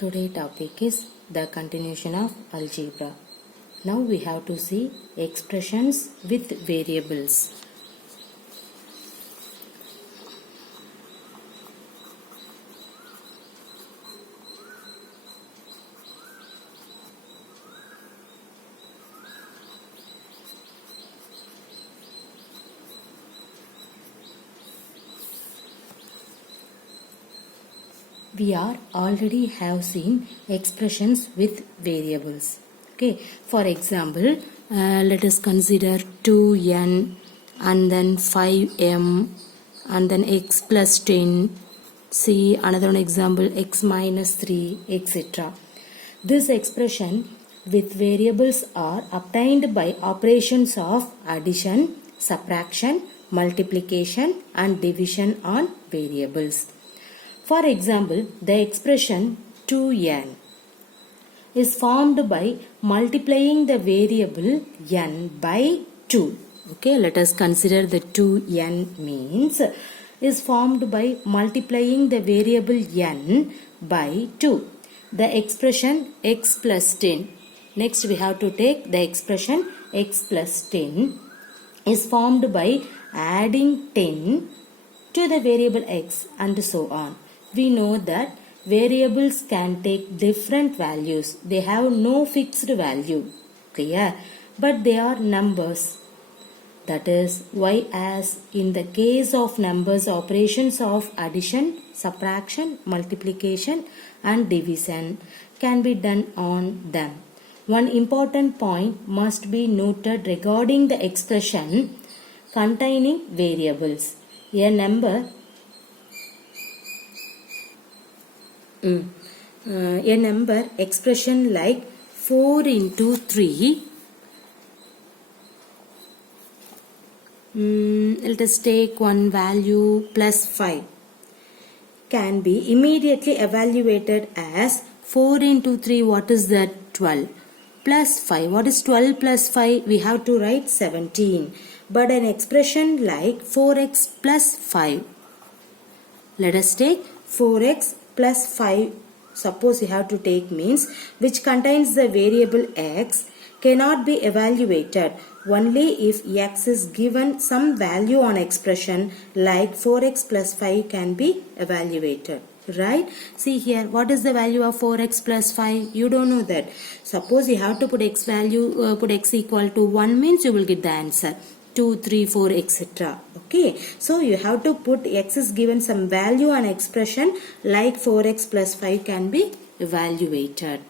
Today topic is the continuation of algebra. Now we have to see expressions with variables. We are already have seen expressions with variables. Okay, for example, let us consider 2n and then 5m and then x plus 10. See another one example, x minus 3, etc. This expression with variables are obtained by operations of addition, subtraction, multiplication and division on variables. For example, the expression 2n is formed by multiplying the variable n by 2. Okay, let us consider the 2n means is formed by multiplying the variable n by 2. The expression x plus 10. Next we have to take the expression x plus 10 is formed by adding 10 to the variable x and so on. We know that variables can take different values. They have no fixed value. Clear? But they are numbers. That is why as in the case of numbers, operations of addition, subtraction, multiplication and division can be done on them. One important point must be noted regarding the expression containing variables. A number expression like 4 into 3, let us take one value plus 5, can be immediately evaluated as 4 into 3, what is that? 12, plus 5, what is 12 plus 5? We have to write 17. But an expression like 4x plus 5, let us take 4x plus 5, suppose you have to take means, which contains the variable x, cannot be evaluated only if x is given some value on expression like 4x plus 5 can be evaluated. Right? See here, what is the value of 4x plus 5? You don't know that. Suppose you have to put x value, put x equal to 1 means you will get the answer. 2, 3, 4, etc. Okay, so you have to put x is given some value on expression like 4x plus 5 can be evaluated.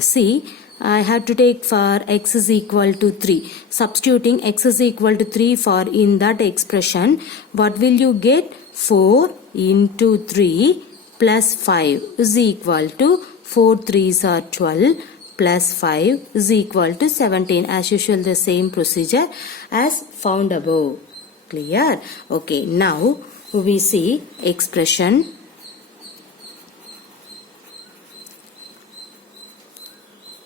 See, I have to take for x is equal to 3. Substituting x is equal to 3 for in that expression, what will you get? 4 into 3 plus 5 is equal to 4 3s are 12. Plus 5 is equal to 17. As usual, the same procedure as found above. Clear? Okay, now we see expression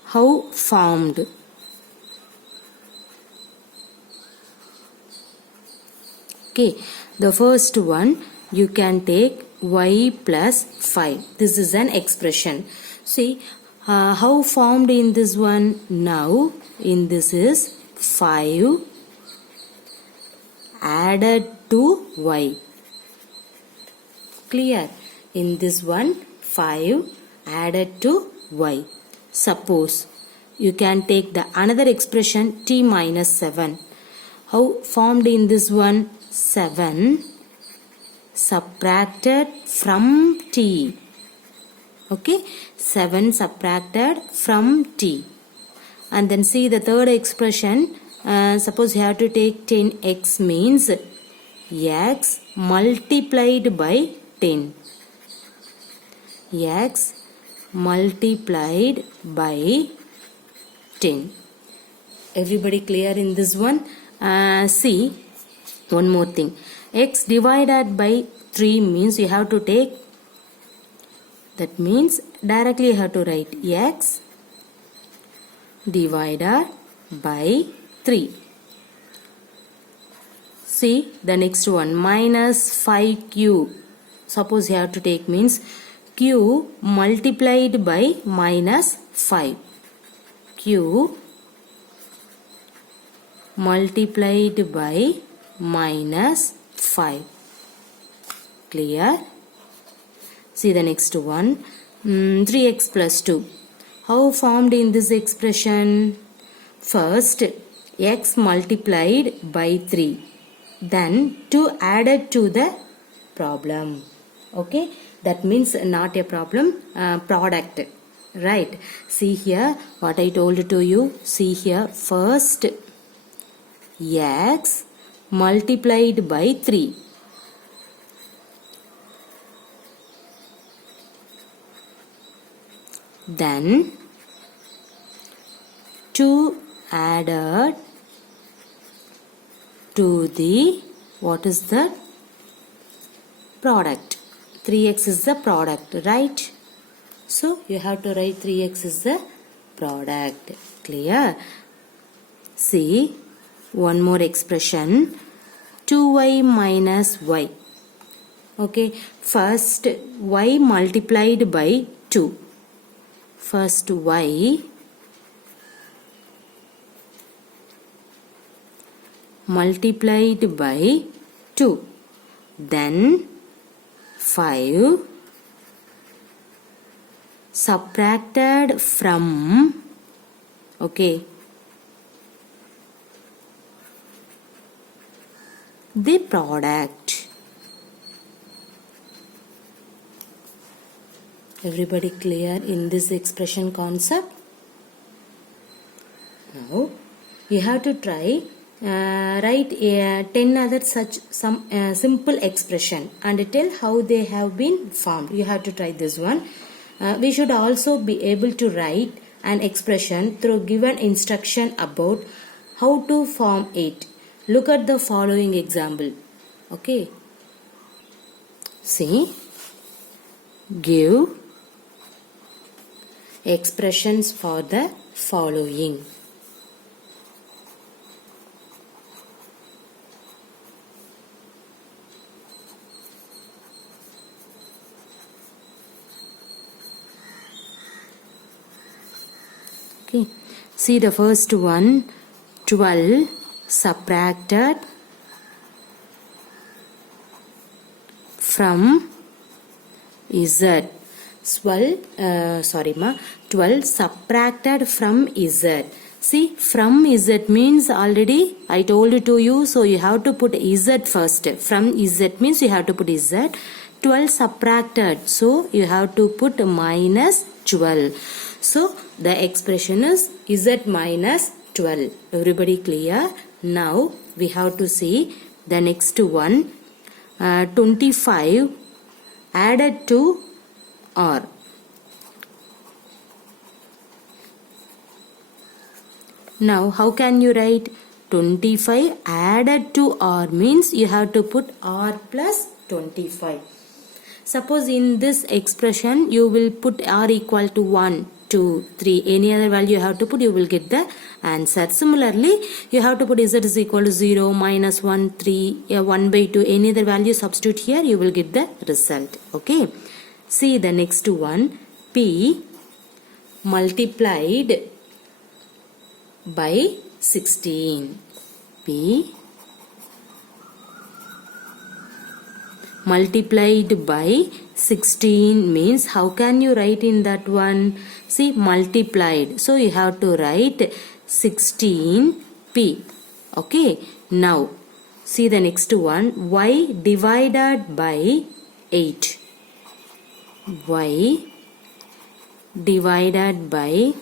how formed. Okay, the first one you can take y plus 5. This is an expression. See, how formed in this one? Now in this is 5 added to y. Clear? In this one 5 added to y. Suppose you can take the another expression t minus 7. How formed in this one? 7 subtracted from t. Okay, 7 subtracted from t. And then see the third expression. Suppose you have to take 10x means x multiplied by 10. X multiplied by 10. Everybody clear in this one? See, one more thing. X divided by 3 means you have to take, that means directly you have to write x divided by 3. See the next one, minus 5q. Suppose you have to take means q multiplied by minus 5. Q multiplied by minus 5. Clear? See the next one. 3x plus 2. How formed in this expression? First, x multiplied by 3. Then 2 added to the problem. Okay, that means not a problem, product. Right. See here what I told to you. See here, first x multiplied by 3. Then 2 added to the, what is the product? 3x is the product, right? So you have to write 3x is the product. Clear? See one more expression, 2y minus y. Okay, first y multiplied by 2. First y multiplied by 2. Then 5 subtracted from, okay, the product. Everybody clear in this expression concept? Now you have to try write 10 other such some simple expression and tell how they have been formed. You have to try this one. We should also be able to write an expression through given instruction about how to form it. Look at the following example. Okay. See. Give expressions for the following. Okay. See the first one, 12 subtracted from z. 12 subtracted from z. See, from z means already I told to you, so you have to put z first. From z means you have to put z. 12 subtracted, so you have to put minus 12. So the expression is z minus 12. Everybody clear? Now we have to see the next one. 25 added to r. Now how can you write 25 added to r means you have to put r plus 25. Suppose in this expression you will put r equal to 1, 2, 3, any other value you have to put, you will get the answer. Similarly, you have to put z is equal to 0, minus 1, 3, 1 by 2, any other value substitute here, you will get the result. Okay. See the next one, p multiplied by 16. P multiplied by 16 means how can you write in that one? See, multiplied. So you have to write 16p. Okay. Now see the next one, y divided by 8. Y divided by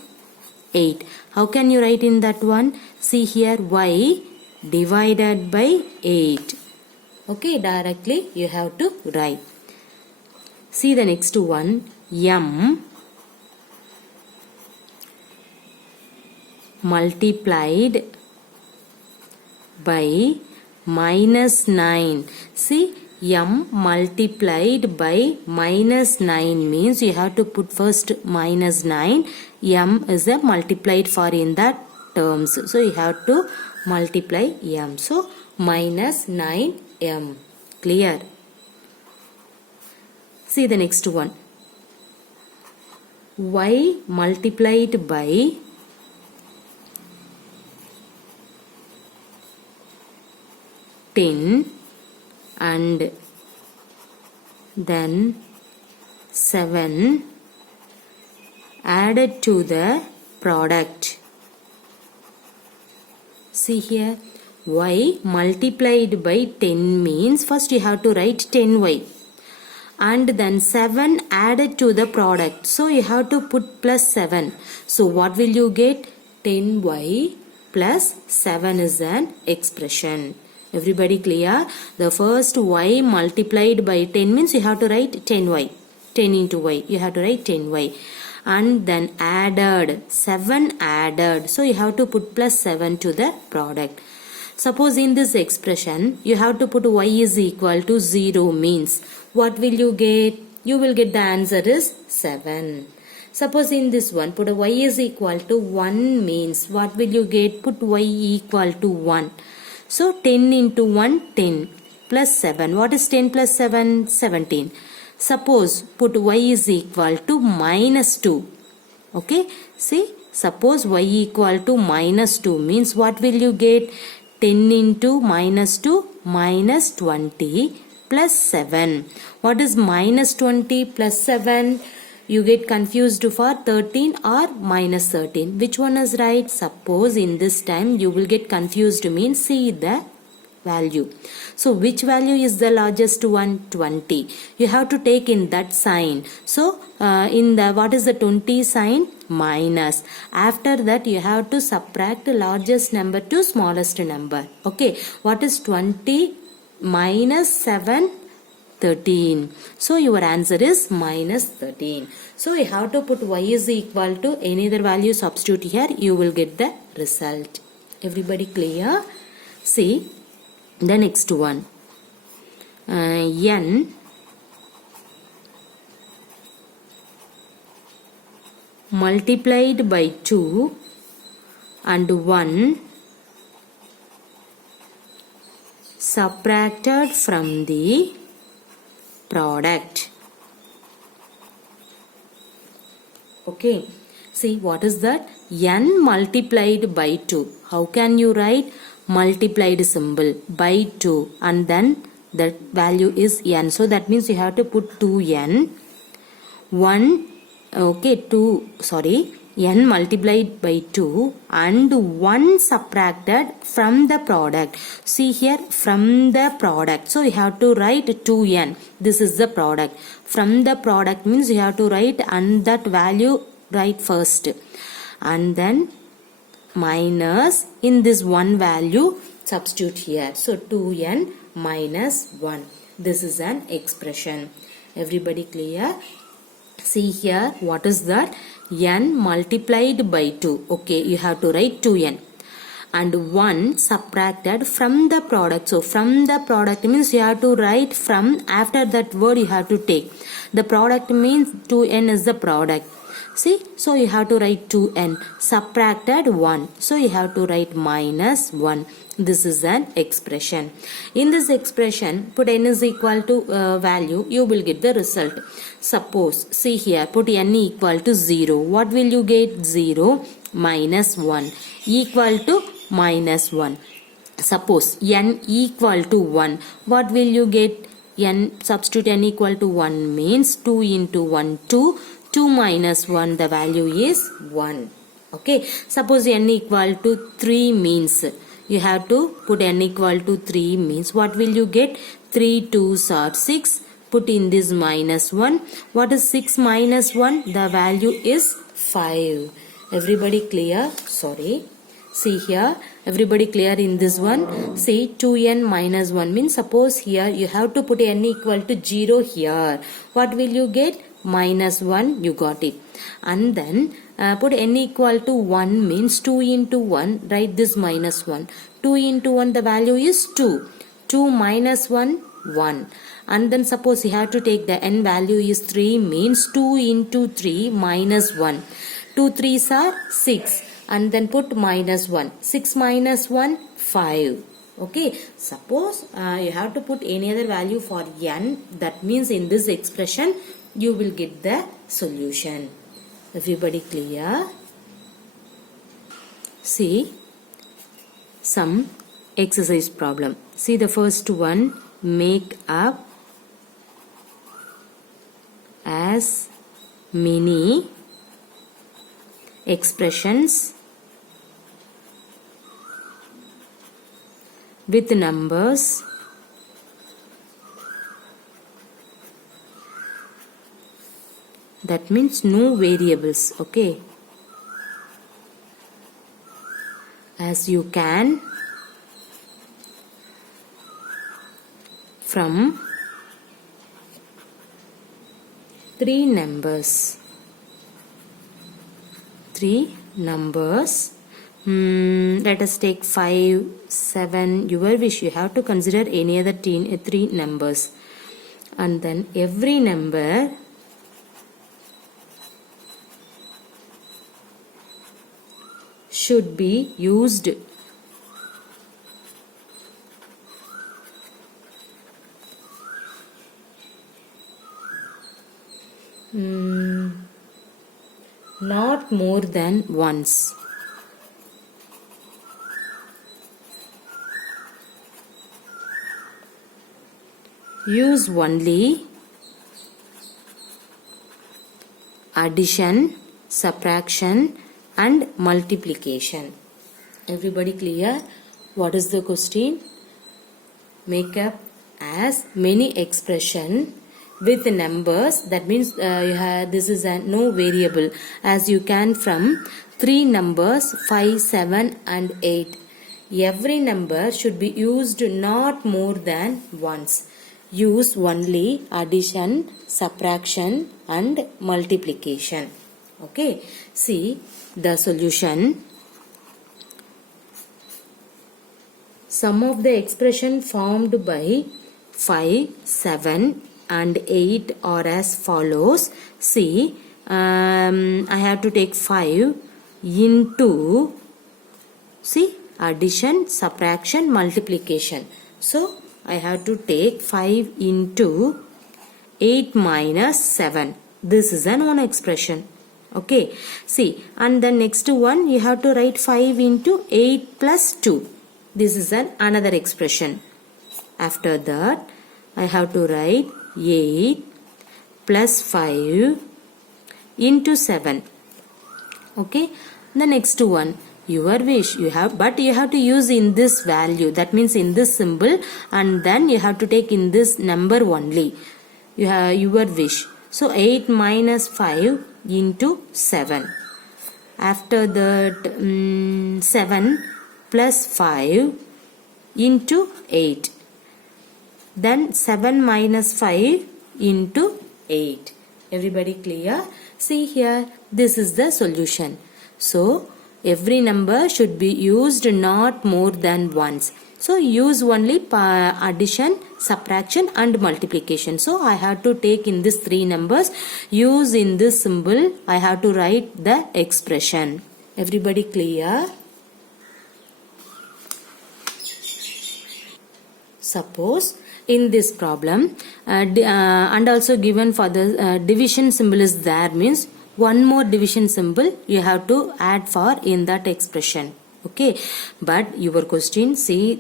8. How can you write in that one? See here, y divided by 8. Okay, directly you have to write. See the next one, m multiplied by minus 9. See, m multiplied by minus 9 means you have to put first minus 9. M is a multiplied for in that terms. So you have to multiply m. So minus 9m. Clear? See the next one. y multiplied by 10 and then 7 added to the product. See here, y multiplied by 10 means first you have to write 10y and then 7 added to the product. So you have to put plus 7. So what will you get? 10y plus 7 is an expression. Everybody clear? The first y multiplied by 10 means you have to write 10y. 10 into y. You have to write 10y. And then added. 7 added. So you have to put plus 7 to the product. Suppose in this expression, you have to put y is equal to 0 means what will you get? You will get the answer is 7. Suppose in this one, put a y is equal to 1 means what will you get? Put y equal to 1. So 10 into 1, 10 plus 7. What is 10 plus 7? 17. Suppose put y is equal to minus 2. Okay. See, suppose y equal to minus 2 means what will you get? 10 into minus 2 minus 20 plus 7. What is minus 20 plus 7? You get confused for 13 or minus 13. Which one is right? Suppose in this time you will get confused means see the value. So which value is the largest one? 20. You have to take in that sign. So in the what is the 20 sign? Minus. After that you have to subtract the largest number to smallest number. Okay. What is 20 minus 7? 13. So your answer is minus 13. So you have to put y is equal to any other value, substitute here, you will get the result. Everybody clear? See the next one. N multiplied by 2 and 1 subtracted from the product. Okay. See what is that? N multiplied by 2. How can you write? Multiplied symbol by 2 and then the value is n. So that means you have to put 2n. 1 okay 2 sorry n multiplied by 2 and 1 subtracted from the product. See here, from the product. So you have to write 2n. This is the product. From the product means you have to write and that value write first. And then minus in this one value substitute here. So 2n minus 1. This is an expression. Everybody clear? See here, what is that? N multiplied by 2. Okay, you have to write 2n. And 1 subtracted from the product. So from the product means you have to write from, after that word you have to take. The product means 2n is the product. See, so you have to write 2n. Subtracted 1. So you have to write minus 1. This is an expression. In this expression, put n is equal to value, you will get the result. Suppose, see here, put n equal to 0. What will you get? 0 minus 1 equal to minus 1. Suppose n equal to 1. What will you get? N, substitute n equal to 1 means 2 into 1, 2. 2 minus 1, the value is 1. Okay. Suppose n equal to 3 means you have to put n equal to 3 means what will you get? 3 2s are 6. Put in this minus 1. What is 6 minus 1? The value is 5. Everybody clear? Sorry. See here. Everybody clear in this one? See 2n minus 1 means suppose here you have to put n equal to 0 here. What will you get? Minus 1, you got it. And then put n equal to 1 means 2 into 1, write this minus 1. 2 into 1, the value is 2. 2 minus 1, 1. And then suppose you have to take the n value is 3 means 2 into 3 minus 1. 2 3s are 6. And then put minus 1. 6 minus 1, 5. Okay. Suppose you have to put any other value for n. That means in this expression, you will get the solution. Everybody clear? See some exercise problem. See the first one, make up as many expressions with numbers that means no variables, okay, as you can from 3 numbers. Let us take 5, 7, your wish. You have to consider any other 3 numbers, and then every number should be used not more than once. Use only addition, subtraction and multiplication. Everybody clear? What is the question? Make up as many expression with numbers, that means this is a no variable, as you can from 3 numbers 5, 7 and 8. Every number should be used not more than once. Use only addition, subtraction and multiplication. Okay, see the solution. Sum of the expression formed by 5, 7 and 8 are as follows. See, I have to take 5 into, see, addition, subtraction, multiplication. So, I have to take 5 into 8 minus 7. This is an one expression. Okay, see, and the next one you have to write 5 into 8 plus 2. This is another expression. After that, I have to write 8 plus 5 into 7. Okay, the next one, your wish, you have to use in this value, that means in this symbol, and then you have to take in this number only. You have your wish. So 8 minus 5 into 7. After that 7 plus 5 into 8. Then 7 minus 5 into 8. Everybody clear? See here, this is the solution. So, every number should be used not more than once. So, use only addition, subtraction and multiplication. So, I have to take in this 3 numbers, use in this symbol, I have to write the expression. Everybody clear? Suppose in this problem and also given for the division symbol is there, means one more division symbol you have to add for in that expression. Okay, but your question, see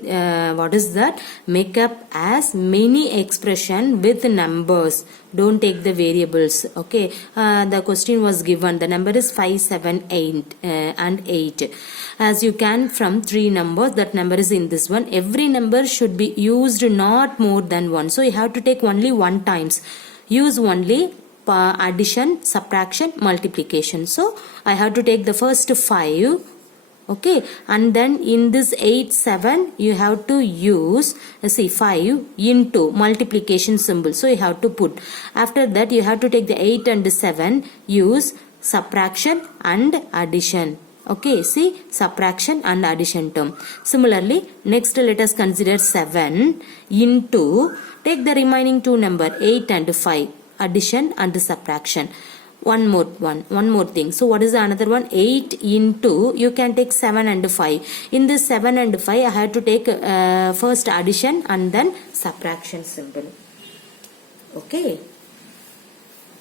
what is that? Make up as many expression with numbers. Don't take the variables. Okay, the question was given, the number is 5, 7, 8 and 8. As you can from 3 numbers, that number is in this one. Every number should be used not more than one. So you have to take only 1 times. Use only addition, subtraction, multiplication. So I have to take the first 5. Okay, and then in this 8, 7 you have to use 5 into multiplication symbol. So you have to put. After that you have to take the 8 and 7, use subtraction and addition. Okay, see, subtraction and addition term. Similarly, next let us consider 7 into, take the remaining 2 number 8 and 5, addition and subtraction. One more thing. So what is the another one? 8 into, you can take 7 and 5. In this 7 and 5, I have to take first addition and then subtraction symbol. Okay.